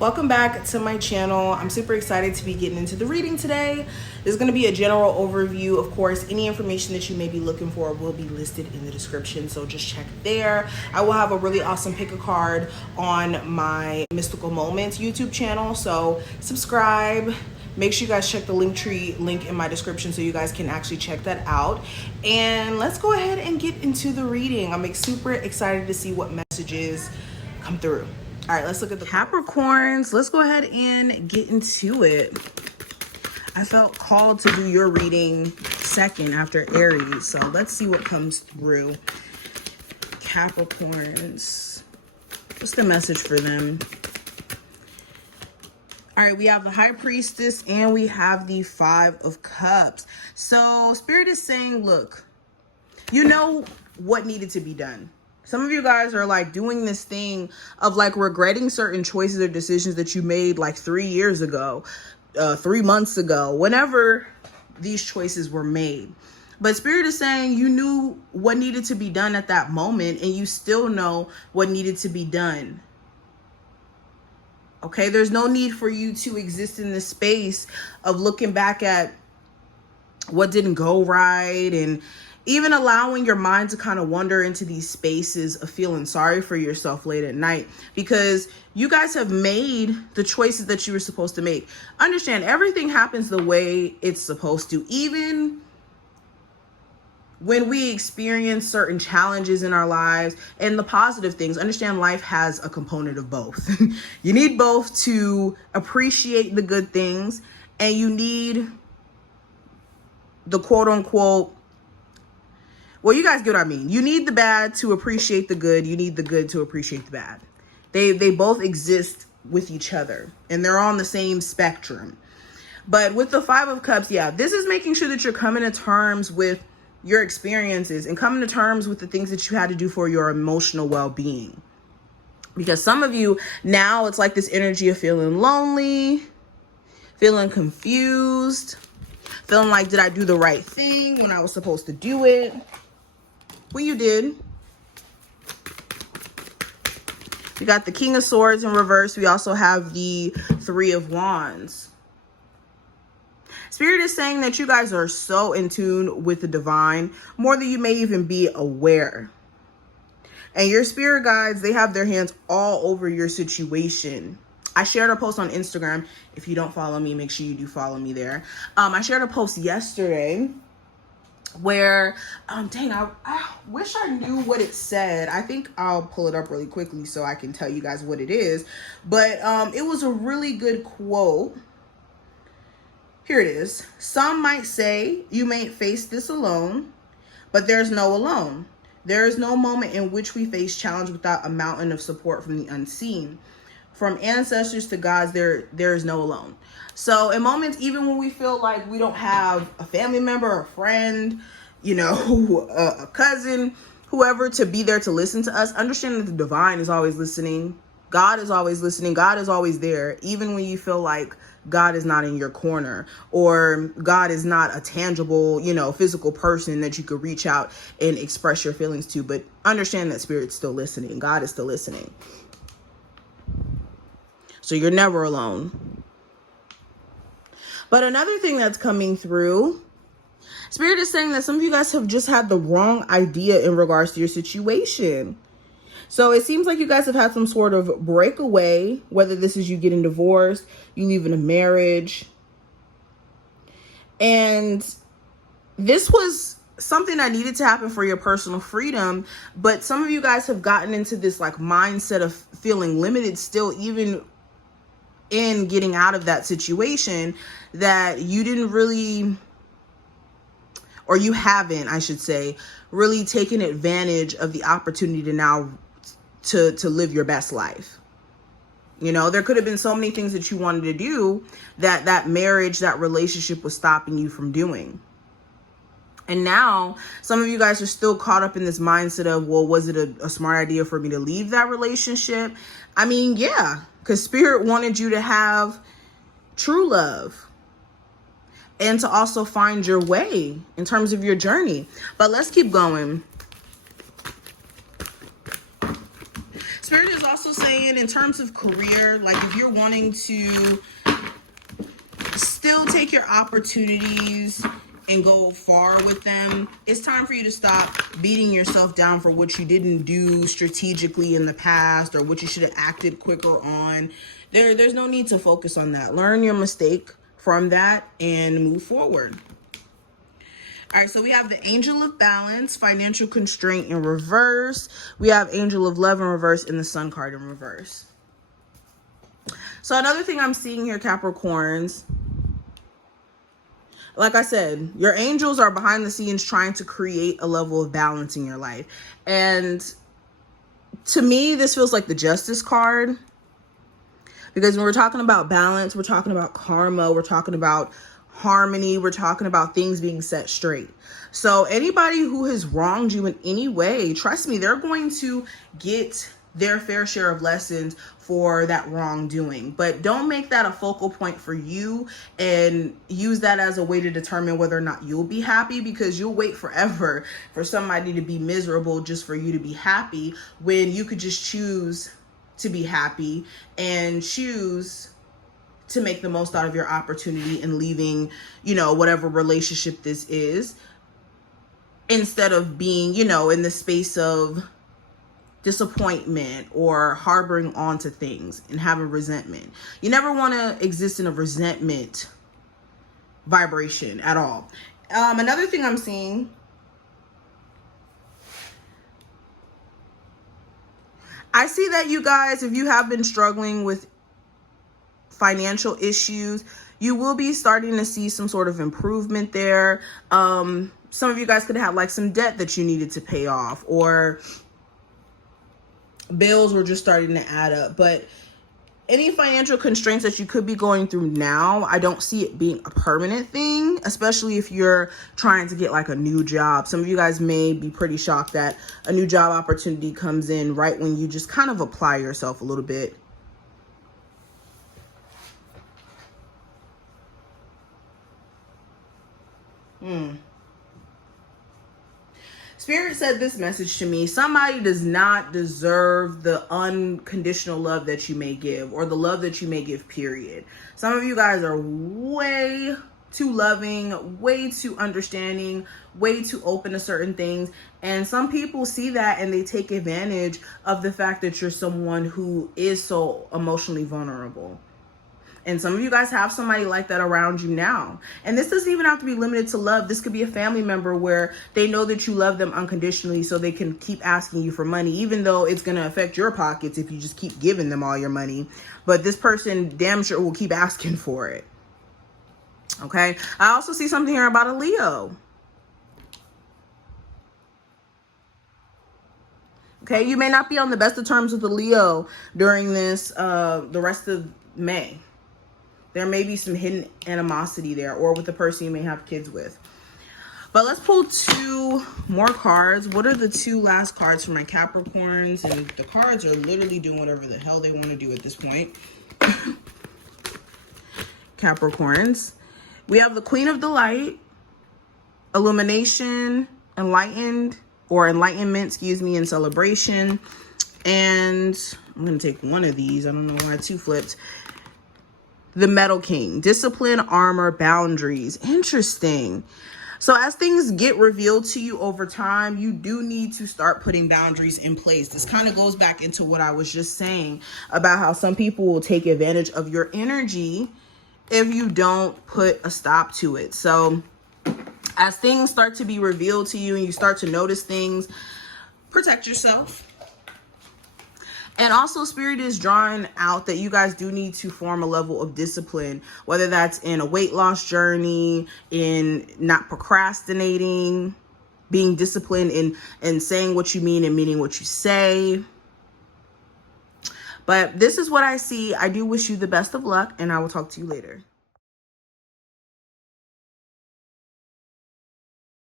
Welcome back to my channel. I'm super excited to be getting into the reading today. This is going to be a general overview. Of course, any information that you may be looking for will be listed in the description, so just check there. I will have a really awesome pick a card on my Mystical Moments YouTube channel, so subscribe. Make sure you guys check the Linktree link in my description so you guys can actually check that out. And let's go ahead and get into the reading. I'm super excited to see what messages come through. All right, let's look at the Capricorns. Let's go ahead and get into it. I felt called to do your reading second after Aries, so let's see what comes through. Capricorns, what's the message for them? All right, we have the High Priestess and we have the Five of Cups. So Spirit is saying, look, you know what needed to be done. Some of you guys are like doing this thing of like regretting certain choices or decisions that you made like 3 years ago, 3 months ago, whenever these choices were made. But Spirit is saying you knew what needed to be done at that moment and you still know what needed to be done. Okay, there's no need for you to exist in this space of looking back at what didn't go right and even allowing your mind to kind of wander into these spaces of feeling sorry for yourself late at night, because you guys have made the choices that you were supposed to make. Understand, everything happens the way it's supposed to. Even when we experience certain challenges in our lives and the positive things, understand life has a component of both. You need both to appreciate the good things, and you need the quote unquote, well, you guys get what I mean. You need the bad to appreciate the good. You need the good to appreciate the bad. They both exist with each other and they're on the same spectrum. But with the Five of Cups, yeah, this is making sure that you're coming to terms with your experiences and coming to terms with the things that you had to do for your emotional well-being. Because some of you now, it's like this energy of feeling lonely, feeling confused, feeling like, did I do the right thing when I was supposed to do it? Well, you did. We got the King of Swords in reverse. We also have the Three of Wands. Spirit is saying that you guys are so in tune with the divine, more than you may even be aware. And your spirit guides, they have their hands all over your situation. I shared a post on Instagram. If you don't follow me, make sure you do follow me there. I shared a post yesterday where, dang, I wish I knew what it said. I think I'll pull it up really quickly so I can tell you guys what it is. But it was a really good quote. Here it is. Some might say you may face this alone, but there's no alone. There is no moment in which we face challenge without a mountain of support from the unseen. From ancestors to gods, there is no alone. So in moments, even when we feel like we don't have a family member, a friend, you know, a cousin, whoever to be there to listen to us, understand that the divine is always listening. God is always listening. God is always there, even when you feel like God is not in your corner or God is not a tangible, you know, physical person that you could reach out and express your feelings to. But understand that Spirit's still listening. God is still listening. So you're never alone. But another thing that's coming through, Spirit is saying that some of you guys have just had the wrong idea in regards to your situation. So it seems like you guys have had some sort of breakaway, whether this is you getting divorced, you leaving a marriage. And this was something that needed to happen for your personal freedom. But some of you guys have gotten into this like mindset of feeling limited still, even in getting out of that situation, that you didn't really, or you haven't, I should say, really taken advantage of the opportunity to now to live your best life. You know, there could have been so many things that you wanted to do that marriage, that relationship was stopping you from doing. And now some of you guys are still caught up in this mindset of, well, was it a smart idea for me to leave that relationship? I mean, yeah, because Spirit wanted you to have true love and to also find your way in terms of your journey. But let's keep going. Spirit is also also saying in terms of career, like if you're wanting to still take your opportunities and go far with them, it's time for you to stop beating yourself down for what you didn't do strategically in the past or what you should have acted quicker on. There's no need to focus on that. Learn your mistake from that and move forward. All right, so we have the Angel of Balance, Financial Constraint in reverse. We have Angel of Love in reverse and the Sun card in reverse. So another thing I'm seeing here, Capricorns, like I said, your angels are behind the scenes trying to create a level of balance in your life. And to me, this feels like the Justice card. Because when we're talking about balance, we're talking about karma, we're talking about harmony, we're talking about things being set straight. So anybody who has wronged you in any way, trust me, they're going to get their fair share of lessons for that wrongdoing. But don't make that a focal point for you and use that as a way to determine whether or not you'll be happy, because you'll wait forever for somebody to be miserable just for you to be happy, when you could just choose to be happy and choose to make the most out of your opportunity and leaving, you know, whatever relationship this is, instead of being, you know, in the space of disappointment or harboring onto things and having resentment. You never want to exist in a resentment vibration at all. Another thing I'm seeing, I see that you guys, if you have been struggling with financial issues, you will be starting to see some sort of improvement there. Some of you guys could have like some debt that you needed to pay off, or bills were just starting to add up. But any financial constraints that you could be going through now, I don't see it being a permanent thing, especially if you're trying to get like a new job. Some of you guys may be pretty shocked that a new job opportunity comes in right when you just kind of apply yourself a little bit. Spirit said this message to me: somebody does not deserve the unconditional love that you may give, or the love that you may give, period. Some of you guys are way too loving, way too understanding, way too open to certain things. And some people see that and they take advantage of the fact that you're someone who is so emotionally vulnerable. And some of you guys have somebody like that around you now. And this doesn't even have to be limited to love. This could be a family member where they know that you love them unconditionally, so they can keep asking you for money, even though it's going to affect your pockets if you just keep giving them all your money. But this person damn sure will keep asking for it. Okay. I also see something here about a Leo. Okay. You may not be on the best of terms with a Leo during this, the rest of May. There may be some hidden animosity there, or with the person you may have kids with. But let's pull two more cards. What are the two last cards for my Capricorns? And the cards are literally doing whatever the hell they want to do at this point. Capricorns. We have the Queen of the Light, Illumination, Enlightened, or Enlightenment, excuse me, and Celebration. And I'm going to take one of these. I don't know why two flipped. The Metal King, Discipline, Armor, Boundaries. Interesting. So as things get revealed to you over time, you do need to start putting boundaries in place. This kind of goes back into what I was just saying about how some people will take advantage of your energy if you don't put a stop to it. So as things start to be revealed to you and you start to notice things, protect yourself. And also, Spirit is drawing out that you guys do need to form a level of discipline, whether that's in a weight loss journey, in not procrastinating, being disciplined in saying what you mean and meaning what you say. But this is what I see. I do wish you the best of luck, and I will talk to you later.